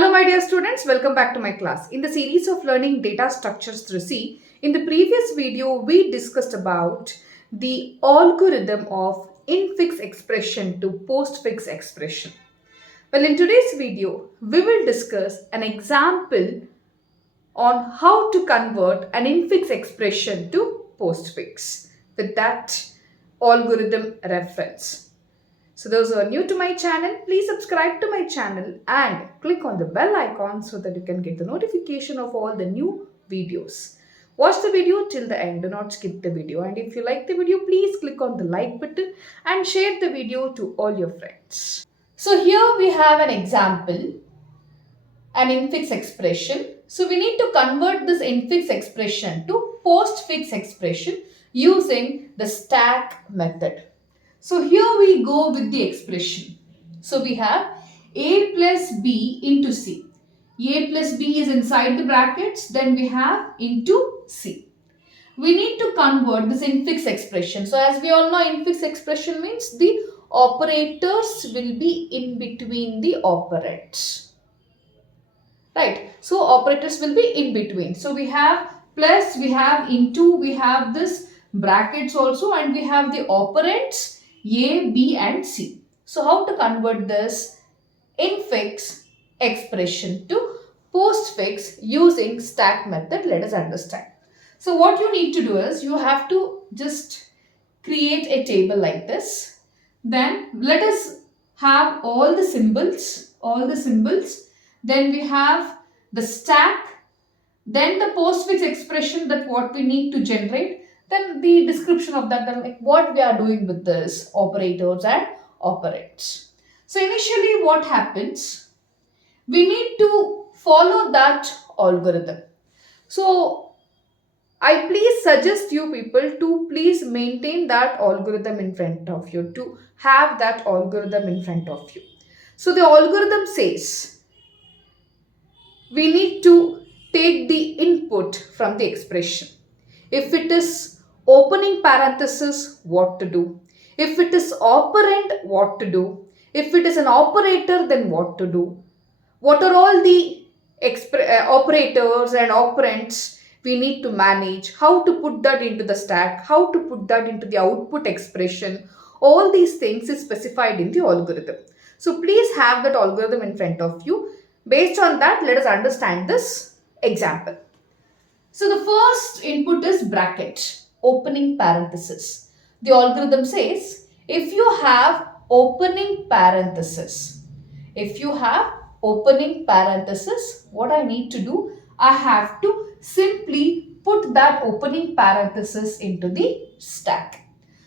Hello my dear students, welcome back to my class. In the series of learning data structures through C, in the previous video we discussed about the algorithm of infix expression to postfix expression. Well, in today's video we will discuss an example on how to convert an infix expression to postfix with that algorithm reference. So those who are new to my channel, please subscribe to my channel and click on the bell icon so that you can get the notification of all the new videos. Watch the video till the end. Do not skip the video. And if you like the video, please click on the like button and share the video to all your friends. So here we have an example, an infix expression. So we need to convert this infix expression to postfix expression using the stack method. So here we go with the expression. So we have a plus b into c. A plus b is inside the brackets, then we have into c. We need to convert this infix expression. So as we all know, infix expression means the operators will be in between the operands. Right. So operators will be in between. So we have plus, we have into, we have this brackets also, and we have the operands A, B and C. So how to convert this infix expression to postfix using stack method? Let us understand. So what you need to do is you have to just create a table like this. Then let us have all the symbols. Then we have the stack. Then the postfix expression, that what we need to generate. Then the description of that, like what we are doing with this operators and operands. So initially what happens, we need to follow that algorithm. So I please suggest you people to please maintain that algorithm in front of you, to have that algorithm in front of you. So the algorithm says we need to take the input from the expression. If it is opening parenthesis, what to do? If it is operand, what to do? If it is an operator, then what to do? What are all the operators and operands we need to manage? How to put that into the stack? How to put that into the output expression? All these things is specified in the algorithm. So please have that algorithm in front of you. Based on that, let us understand this example. So the first input is bracket, opening parenthesis. The algorithm says if you have opening parenthesis, what I need to do, I have to simply put that opening parenthesis into the stack.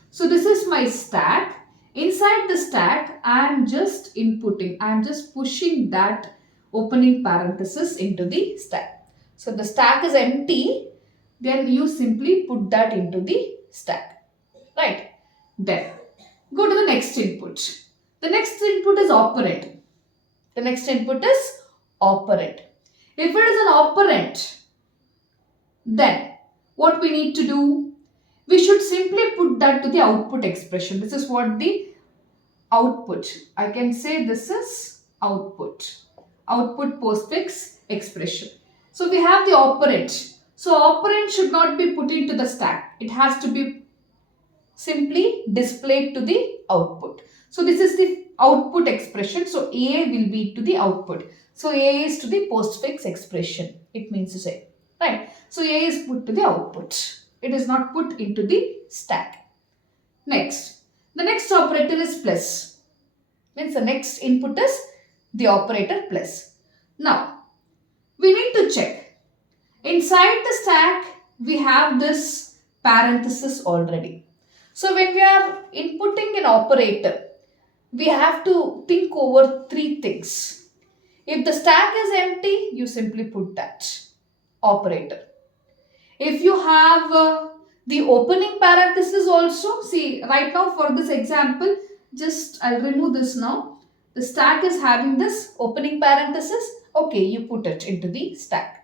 So this is my stack. Inside the stack, I am just inputting, I am just pushing that opening parenthesis into the stack. So the stack is empty, then you simply put that into the stack, right? Then go to the next input. The next input is operand. If it is an operand, then what we need to do? We should simply put that to the output expression. This is what the output. I can say this is output postfix expression. So we have the operand. So operand should not be put into the stack. It has to be simply displayed to the output. So this is the output expression. So A will be to the output. So A is to the postfix expression. It means to say, right? So A is put to the output. It is not put into the stack. Next, the next operator is plus. Means the next input is the operator plus. Now, we need to check. Inside the stack, we have this parenthesis already. So when we are inputting an operator, we have to think over three things. If the stack is empty, you simply put that operator. If you have the opening parenthesis also, see right now for this example, just I'll remove this now. The stack is having this opening parenthesis. Okay, you put it into the stack.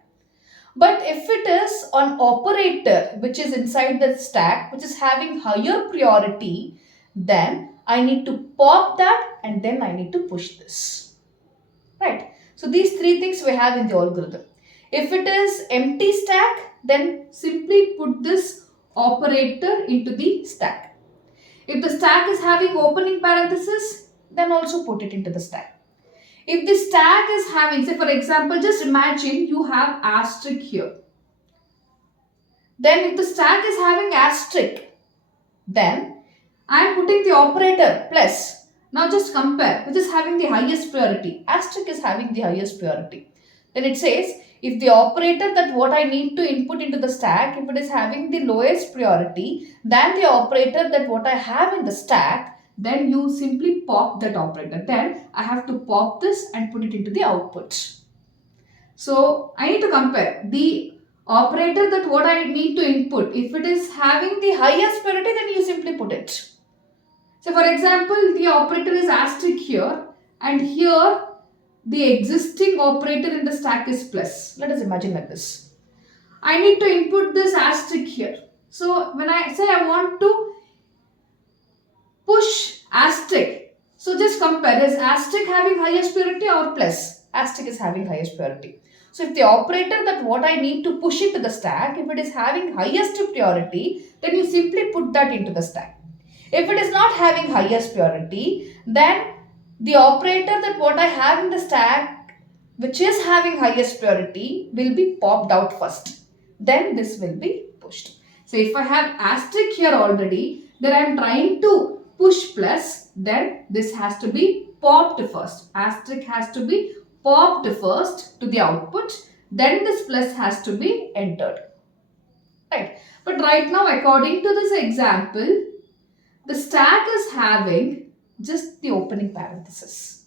But if it is an operator which is inside the stack, which is having higher priority, then I need to pop that and then I need to push this. Right. So these three things we have in the algorithm. If it is empty stack, then simply put this operator into the stack. If the stack is having opening parenthesis, then also put it into the stack. If the stack is having, say for example, just imagine you have asterisk here. Then if the stack is having asterisk, then I am putting the operator plus. Now just compare which is having the highest priority. Asterisk is having the highest priority. Then it says if the operator that what I need to input into the stack, if it is having the lowest priority than the operator that what I have in the stack, then you simply pop that operator. Then I have to pop this and put it into the output. So I need to compare the operator that what I need to input. If it is having the highest priority, then you simply put it. So for example, the operator is asterisk here, and here the existing operator in the stack is plus. Let us imagine like this. I need to input this asterisk here. So when I say I want to push asterisk, so just compare, is asterisk having highest priority or plus? Asterisk is having highest priority. So if the operator that what I need to push into the stack, if it is having highest priority, then you simply put that into the stack. If it is not having highest priority, then the operator that what I have in the stack, which is having highest priority, will be popped out first. Then this will be pushed. So if I have asterisk here already, then I am trying to push plus, then this has to be popped first. Asterisk has to be popped first to the output, then this plus has to be entered. Right. But right now, according to this example, the stack is having just the opening parenthesis.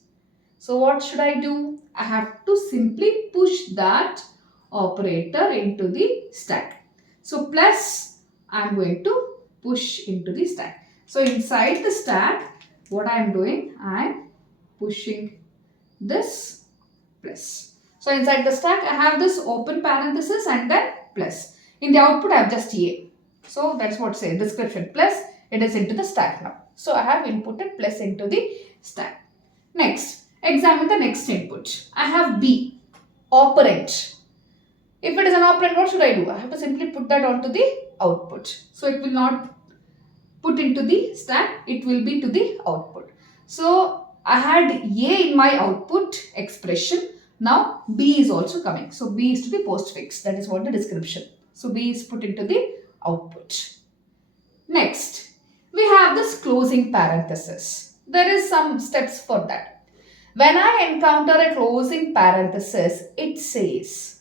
So what should I do? I have to simply push that operator into the stack. So plus, I am going to push into the stack. So inside the stack, what I am doing, I am pushing this plus. So inside the stack, I have this open parenthesis and then plus. In the output, I have just A. So that's what say description plus. It is into the stack now. So I have inputted plus into the stack. Next, examine the next input. I have B, operand. If it is an operand, what should I do? I have to simply put that onto the output. So it will not put into the stack, it will be to the output. So I had A in my output expression. Now B is also coming. So B is to be postfix. That is what the description. So B is put into the output. Next, we have this closing parenthesis. There is some steps for that. When I encounter a closing parenthesis, it says,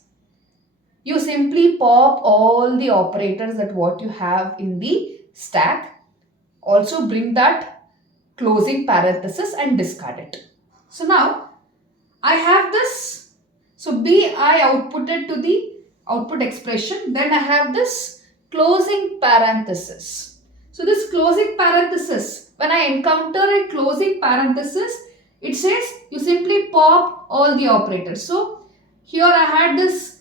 you simply pop all the operators that what you have in the stack. Also bring that closing parenthesis and discard it. So now I have this. So B I outputted to the output expression. Then I have this closing parenthesis. So this closing parenthesis, when I encounter a closing parenthesis, it says you simply pop all the operators. So here I had this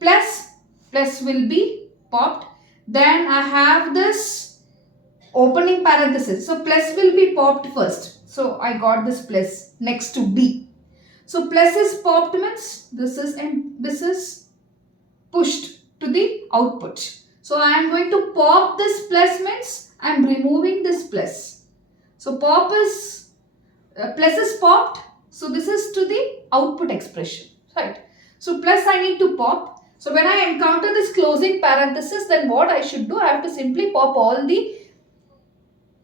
plus will be popped. Then I have this opening parenthesis. So plus will be popped first. So I got this plus next to B. So plus is popped means this is pushed to the output. So I am going to pop this plus means I am removing this plus. So pop is plus is popped. So this is to the output expression, right? So plus I need to pop. So when I encounter this closing parenthesis, then what I should do? I have to simply pop all the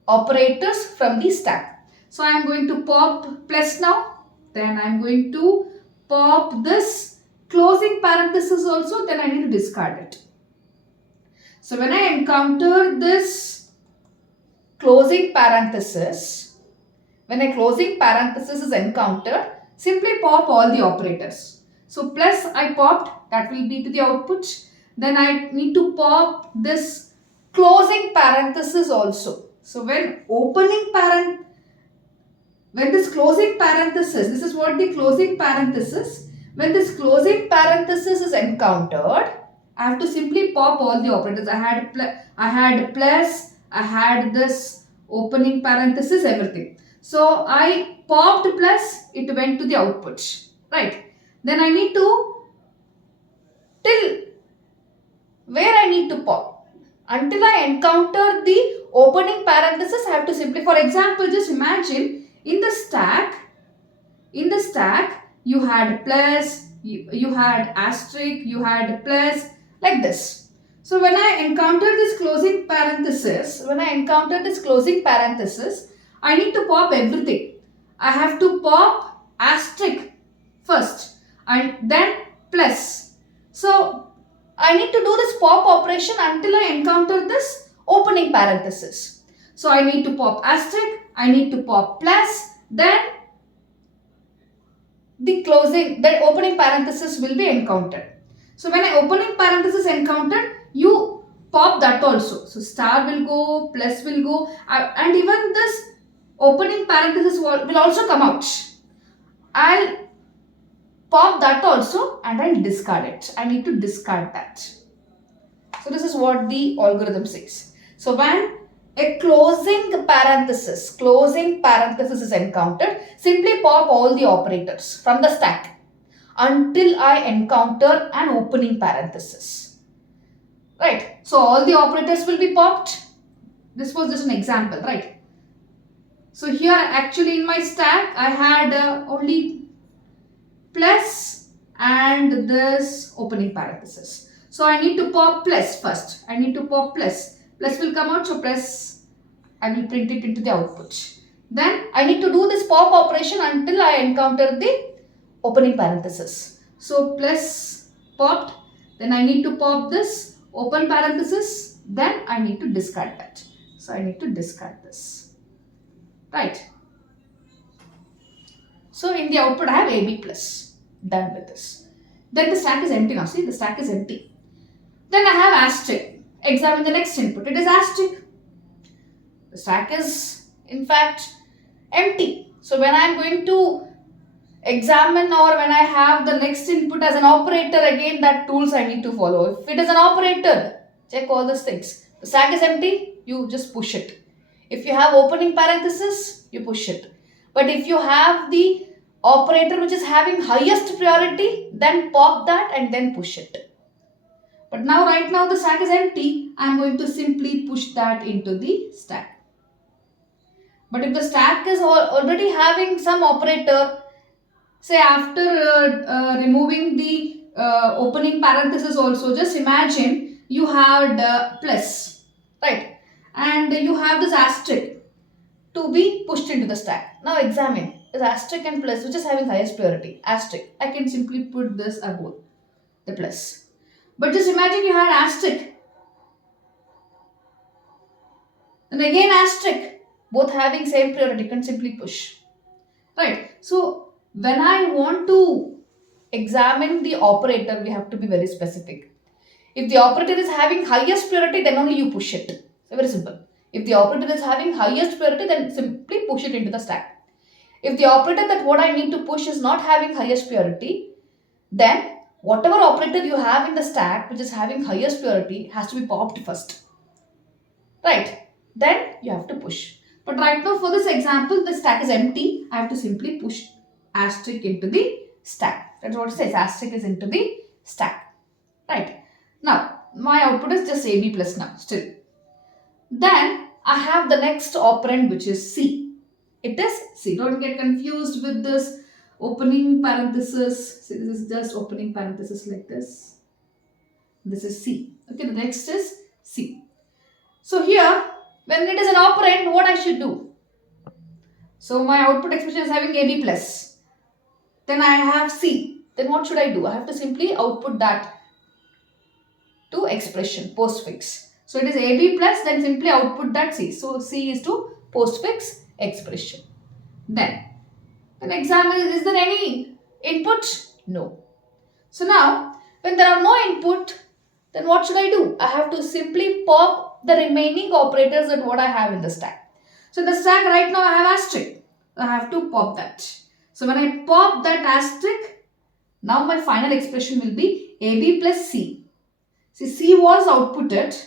operators from the stack. So I am going to pop plus now. Then I am going to pop this closing parenthesis also. Then I need to discard it. So when I encounter this closing parenthesis, when a closing parenthesis is encountered, simply pop all the operators. So plus I popped, that will be to the output. Then I need to pop this closing parenthesis also. So when this closing parenthesis, this is what the closing parenthesis, when this closing parenthesis is encountered, I have to simply pop all the operators. I had plus, I had this opening parenthesis, everything. So I popped plus, it went to the output. right? Then I need to, till where I need to pop. Until I encounter the opening parenthesis, I have to simply, for example, just imagine in the stack, you had plus, you had asterisk, you had plus, like this. So when I encounter this closing parenthesis, I need to pop everything. I have to pop asterisk first and then plus. So I need to do this pop operation until I encounter this opening parenthesis. So I need to pop asterisk, I need to pop plus, then the opening parenthesis will be encountered. So when I opening parenthesis encountered, you pop that also. So star will go, plus will go, and even this opening parenthesis will also come out. I'll pop that also and I'll discard it. I need to discard that. So this is what the algorithm says. So when a closing parenthesis is encountered, simply pop all the operators from the stack until I encounter an opening parenthesis. Right. So all the operators will be popped. This was just an example, right? So here actually in my stack I had only plus and this opening parenthesis. So I need to pop plus first. I need to pop plus. Plus will come out, so plus I will print it into the output. Then I need to do this pop operation until I encounter the opening parenthesis. So plus popped, then I need to pop this open parenthesis, then I need to discard that. So I need to discard this. Right. So in the output I have AB plus. Done with this. Then the stack is empty now. See, the stack is empty. Then I have asterisk. Examine the next input. It is asterisk. The stack is in fact empty. So when I am going to examine or when I have the next input as an operator, again that tools I need to follow. If it is an operator, check all these things. The stack is empty, you just push it. If you have opening parenthesis, you push it. But if you have the operator which is having highest priority, then pop that and then push it. But now right now the stack is empty, I am going to simply push that into the stack. But if the stack is already having some operator, say after removing the opening parenthesis also, just imagine you had plus, right? And you have this asterisk to be pushed into the stack. Now examine this asterisk and plus, which is having highest priority. Asterisk. I can simply put this above the plus. But just imagine you had asterisk. And again asterisk. Both having same priority, you can simply push. Right. So when I want to examine the operator, we have to be very specific. If the operator is having highest priority, then only you push it. So very simple. If the operator is having highest priority, then simply push it into the stack. If the operator that what I need to push is not having highest priority, then whatever operator you have in the stack which is having highest priority has to be popped first. Right. Then you have to push. But right now for this example, the stack is empty. I have to simply push asterisk into the stack. That's what it says. Asterisk is into the stack. Right. Now, my output is just AB plus now still. Then I have the next operand which is C. It is C. Don't get confused with this opening parenthesis. See, this is just opening parenthesis like this. This is C. Okay, the next is C. So here, when it is an operand, what I should do? So my output expression is having AB plus. Then I have C. Then what should I do? I have to simply output that to expression, postfix. So it is AB plus, then simply output that C. So C is to postfix expression. Then examine, is there any input? No. So now, when there are no input, then what should I do? I have to simply pop the remaining operators that what I have in the stack. So in the stack right now I have asterisk. I have to pop that. So when I pop that asterisk, now my final expression will be AB plus C. See, C was outputted,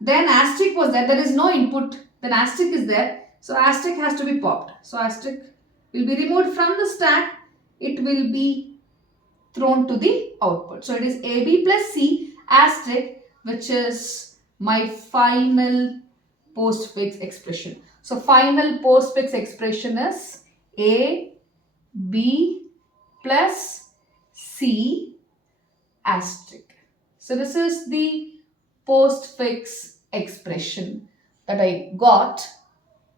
then asterisk was there is no input, then asterisk is there. So asterisk has to be popped. So asterisk will be removed from the stack. It will be thrown to the output. So it is AB plus C asterisk, which is my final postfix expression. So final postfix expression is A, B plus C asterisk. So this is the postfix expression that I got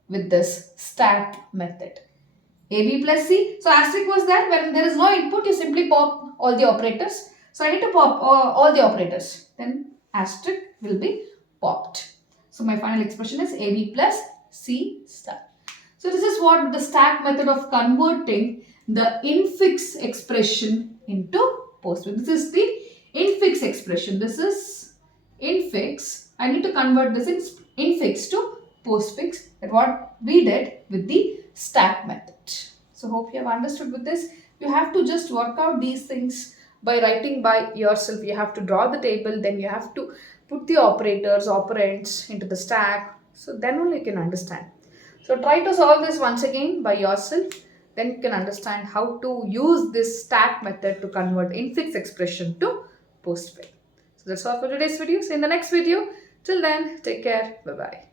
with this stack method. AB plus C. So asterisk was that when there is no input, you simply pop all the operators. So I need to pop all the operators. Then asterisk will be popped. So my final expression is AB plus C star. So this is what the stack method of converting the infix expression into postfix. This is the infix expression. This is infix. I need to convert this infix to postfix. That's what we did with the stack method. So hope you have understood with this. You have to just work out these things by writing by yourself. You have to draw the table, then you have to put the operators, operands into the stack. So then only you can understand. So try to solve this once again by yourself. Then you can understand how to use this stack method to convert infix expression to postfix. So that's all for today's video. See you in the next video. Till then, take care. Bye-bye.